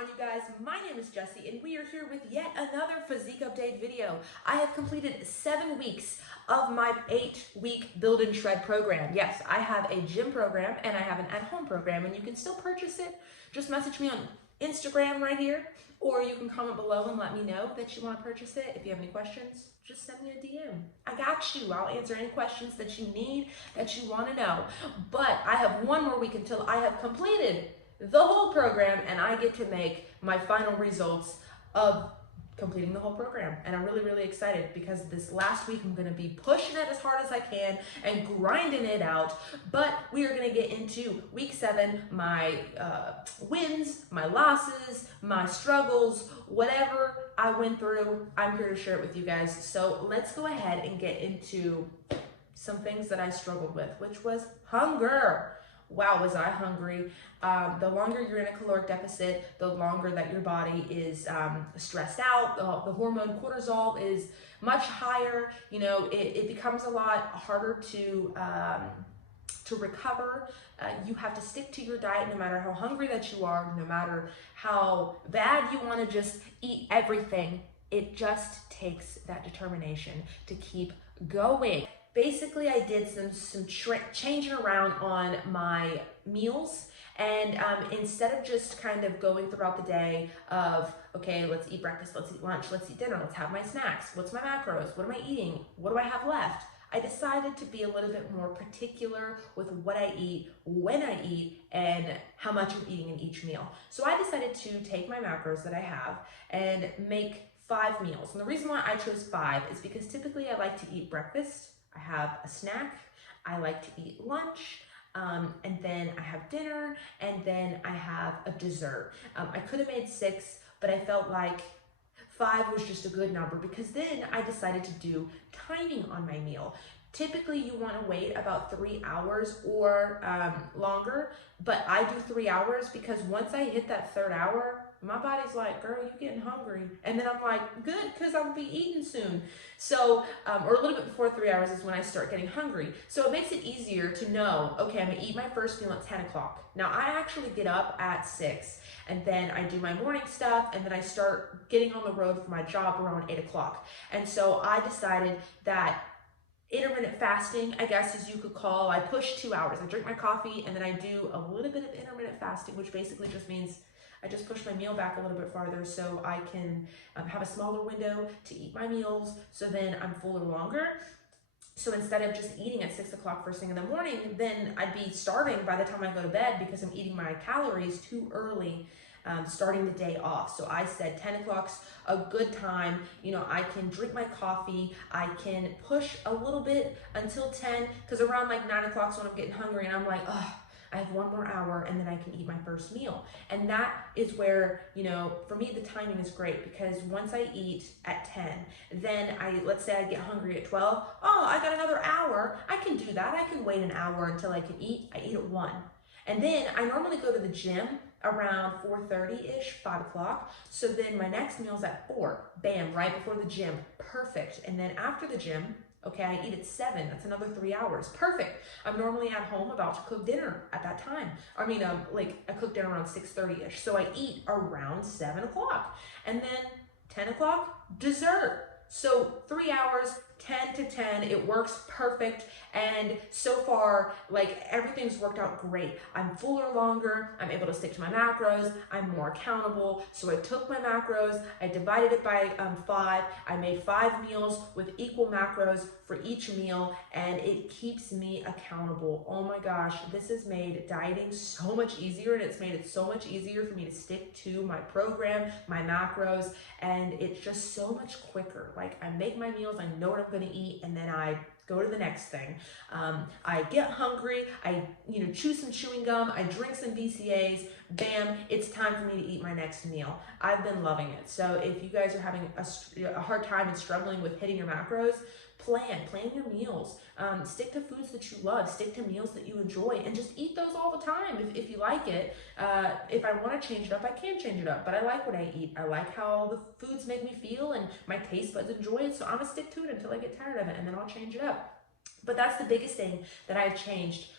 on, you guys? My name is Jessie, and we are here with yet another Physique update video. I have completed 7 weeks of my 8-week build and shred program. Yes, I have a gym program and I have an at-home program, and you can still purchase it. Just message me on Instagram right here, or you can comment below and let me know that you want to purchase it. If you have any questions, just send me a DM. I got you. I'll answer any questions that you need, that you want to know. But I have one more week until I have completed the whole program, and I get to make my final results of completing the whole program. And I'm really, really excited because this last week I'm gonna be pushing it as hard as I can and grinding it out. But we are gonna get into week 7, my wins, my losses, my struggles, whatever I went through, I'm here to share it with you guys. So let's go ahead and get into some things that I struggled with, which was hunger. Wow, was I hungry. The longer you're in a caloric deficit, the longer that your body is stressed out. The hormone cortisol is much higher. You know, it becomes a lot harder to recover. You have to stick to your diet no matter how hungry that you are, no matter how bad you want to just eat everything. It just takes that determination to keep going. Basically, I did some changing around on my meals, and instead of just kind of going throughout the day of, okay, let's eat breakfast, let's eat lunch, let's eat dinner, let's have my snacks, what's my macros, what am I eating, what do I have left? I decided to be a little bit more particular with what I eat, when I eat, and how much I'm eating in each meal. So I decided to take my macros that I have and make 5 meals. And the reason why I chose 5 is because typically I like to eat breakfast, I have a snack, I like to eat lunch, and then I have dinner, and then I have a dessert. I could have made 6, but I felt like 5 was just a good number because then I decided to do timing on my meal. Typically, you want to wait about 3 hours or longer, but I do 3 hours because once I hit that 3rd hour, my body's like, girl, you getting hungry. And then I'm like, good, because I'll be eating soon. So, or a little bit before 3 hours is when I start getting hungry. So it makes it easier to know, okay, I'm gonna eat my first meal at 10 o'clock. Now I actually get up at 6, and then I do my morning stuff, and then I start getting on the road for my job around 8 o'clock. And so I decided that intermittent fasting, I guess as you could call, I push 2 hours. I drink my coffee, and then I do a little bit of intermittent fasting, which basically just means I just push my meal back a little bit farther so I can have a smaller window to eat my meals, so then I'm fuller longer. So instead of just eating at 6 o'clock first thing in the morning, then I'd be starving by the time I go to bed because I'm eating my calories too early, starting the day off. So I said 10 o'clock's a good time. You know, I can drink my coffee, I can push a little bit until 10, because around like 9 o'clock is when I'm getting hungry and I'm like, oh, I have 1 more hour and then I can eat my first meal. And that is where, you know, for me, the timing is great because once I eat at 10, then let's say I get hungry at 12, oh, I got another hour. I can do that. I can wait an hour until I can eat. I eat at 1. And then I normally go to the gym around 4:30-ish, 5 o'clock. So then my next meal's at 4, bam, right before the gym, perfect. And then after the gym, okay, I eat at 7, that's another 3 hours, perfect. I'm normally at home about to cook dinner at that time. I mean, like I cook dinner around 6:30-ish. So I eat around 7 o'clock. And then 10 o'clock, dessert. So 3 hours, 10 to 10, it works perfect. And so far, like everything's worked out great. I'm fuller longer, I'm able to stick to my macros, I'm more accountable. So I took my macros, I divided it by 5, I made 5 meals with equal macros for each meal, and it keeps me accountable. Oh my gosh, this has made dieting so much easier, and it's made it so much easier for me to stick to my program, my macros, and it's just so much quicker. Like I make my meals, I know what I'm gonna eat, and then I go to the next thing. I get hungry, I chew some chewing gum, I drink some BCAAs, bam, it's time for me to eat my next meal. I've been loving it. So if you guys are having a hard time and struggling with hitting your macros, plan your meals. Stick to foods that you love, stick to meals that you enjoy, and just eat those all the time if you like it. If I want to change it up, I can change it up, but I like what I eat. I like how the foods make me feel and my taste buds enjoy it, so I'm gonna stick to it until I get tired of it, and then I'll change it up. But that's the biggest thing that I've changed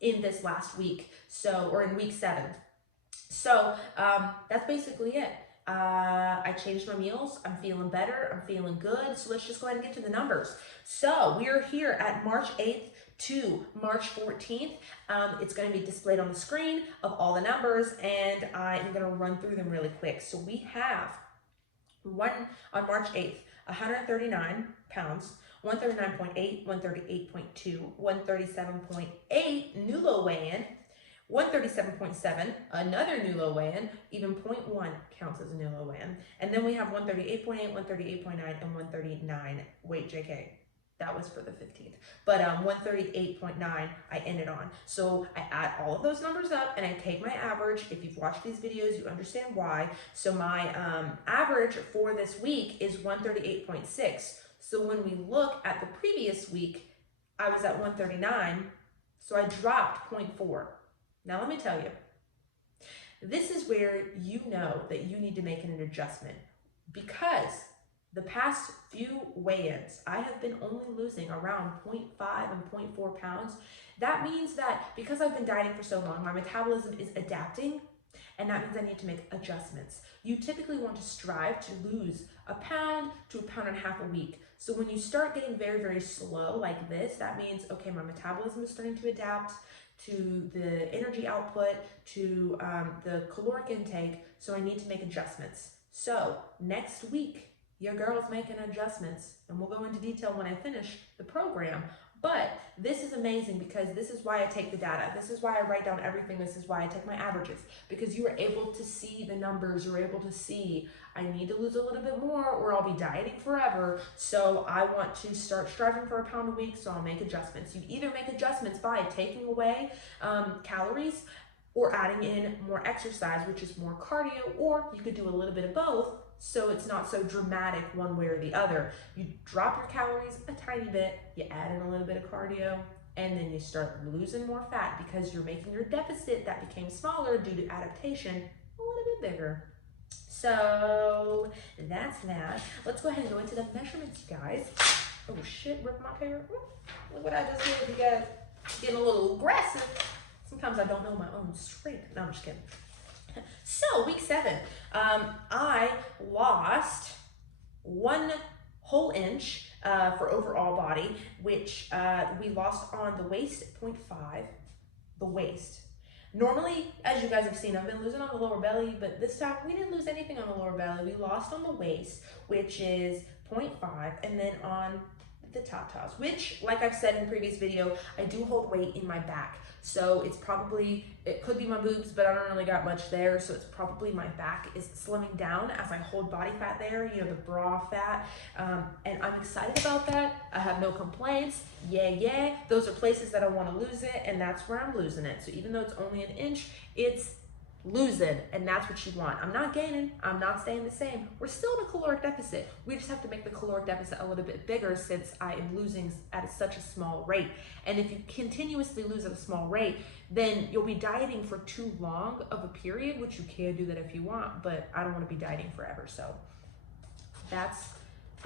in this last week, or in week 7. So that's basically it. I changed my meals. I'm feeling better. I'm feeling good. So let's just go ahead and get to the numbers. So we are here at March 8th to March 14th. It's going to be displayed on the screen of all the numbers, and I'm going to run through them really quick. So we have on March 8th, 139 pounds, 139.8, 138.2, 137.8 new low weigh-in, 137.7, another new low weigh-in, even 0.1 counts as a new low weigh-in. And then we have 138.8, 138.9, and 139 weight JK. That was for the 15th. But 138.9 I ended on. So I add all of those numbers up and I take my average. If you've watched these videos, you understand why. So my average for this week is 138.6. So when we look at the previous week, I was at 139. So I dropped 0.4. Now let me tell you, this is where you know that you need to make an adjustment, because the past few weigh-ins, I have been only losing around 0.5 and 0.4 pounds. That means that because I've been dieting for so long, my metabolism is adapting, and that means I need to make adjustments. You typically want to strive to lose a pound to a pound and a half a week. So when you start getting very, very slow like this, that means, okay, my metabolism is starting to adapt to the energy output, to the caloric intake, so I need to make adjustments. So next week, your girl's making adjustments, and we'll go into detail when I finish the program. But this is amazing, because this is why I take the data. This is why I write down everything. This is why I take my averages, because you are able to see the numbers. You're able to see, I need to lose a little bit more or I'll be dieting forever. So I want to start striving for a pound a week, so I'll make adjustments. You either make adjustments by taking away calories or adding in more exercise, which is more cardio, or you could do a little bit of both, so it's not so dramatic one way or the other. You drop your calories a tiny bit, you add in a little bit of cardio, and then you start losing more fat because you're making your deficit that became smaller due to adaptation a little bit bigger. So that's that. Let's go ahead and go into the measurements, you guys. Oh shit, rip my hair. Look what I just did, you guys. Getting a little aggressive. Sometimes I don't know my own strength. No, I'm just kidding. So week 7, I lost 1 whole inch for overall body, which we lost on the waist 0.5, the waist. Normally, as you guys have seen, I've been losing on the lower belly, but this time we didn't lose anything on the lower belly. We lost on the waist, which is 0.5, and then on the top toes, which, like I've said in previous video, I do hold weight in my back. So it could be my boobs, but I don't really got much there. So it's probably my back is slimming down as I hold body fat there, you know, the bra fat. And I'm excited about that. I have no complaints. Yeah. Those are places that I want to lose it, and that's where I'm losing it. So even though it's only an inch, it's losing, and that's what you want. I'm not gaining, I'm not staying the same. We're still in a caloric deficit. We just have to make the caloric deficit a little bit bigger, since I am losing at such a small rate. And if you continuously lose at a small rate, then you'll be dieting for too long of a period, which you can do that if you want, but I don't want to be dieting forever. So that's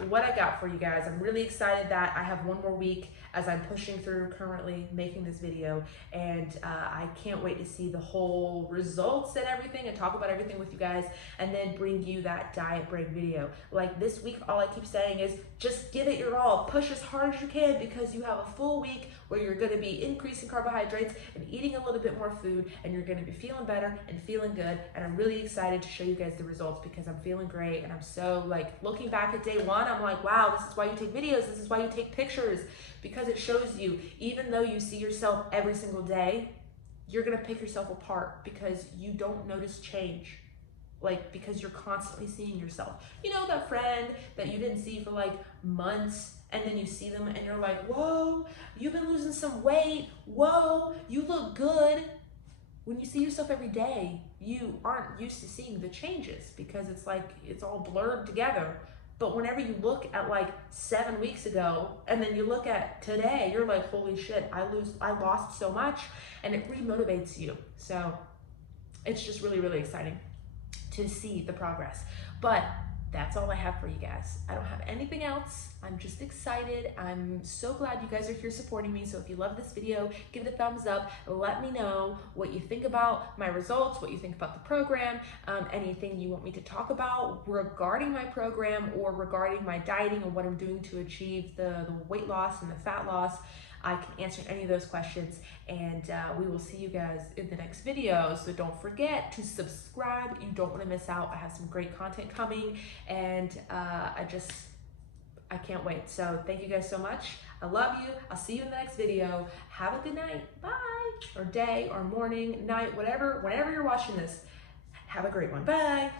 what I got for you guys. I'm really excited that I have 1 more week as I'm pushing through currently making this video, and I can't wait to see the whole results and everything, and talk about everything with you guys, and then bring you that diet break video. Like this week, all I keep saying is just give it your all, push as hard as you can, because you have a full week where you're going to be increasing carbohydrates and eating a little bit more food, and you're going to be feeling better and feeling good. And I'm really excited to show you guys the results, because I'm feeling great, and I'm so, like, looking back at day 1, I'm like, wow, this is why you take videos, this is why you take pictures, because it shows you, even though you see yourself every single day, you're going to pick yourself apart because you don't notice change. Like, because you're constantly seeing yourself. You know, that friend that you didn't see for like months, and then you see them and you're like, whoa, you've been losing some weight. Whoa, you look good. When you see yourself every day, you aren't used to seeing the changes, because it's like, it's all blurred together. But whenever you look at like 7 weeks ago, and then you look at today, you're like, holy shit, I lost so much, and it remotivates you. So it's just really, really exciting to see the progress. But that's all I have for you guys. I don't have anything else. I'm just excited. I'm so glad you guys are here supporting me. So if you love this video, give it a thumbs up. Let me know what you think about my results, what you think about the program, anything you want me to talk about regarding my program or regarding my dieting and what I'm doing to achieve the weight loss and the fat loss. I can answer any of those questions, and we will see you guys in the next video. So don't forget to subscribe. You don't want to miss out. I have some great content coming, and I can't wait. So thank you guys so much. I love you. I'll see you in the next video. Have a good night. Bye. Or day or morning, night, whatever, whenever you're watching this. Have a great one. Bye.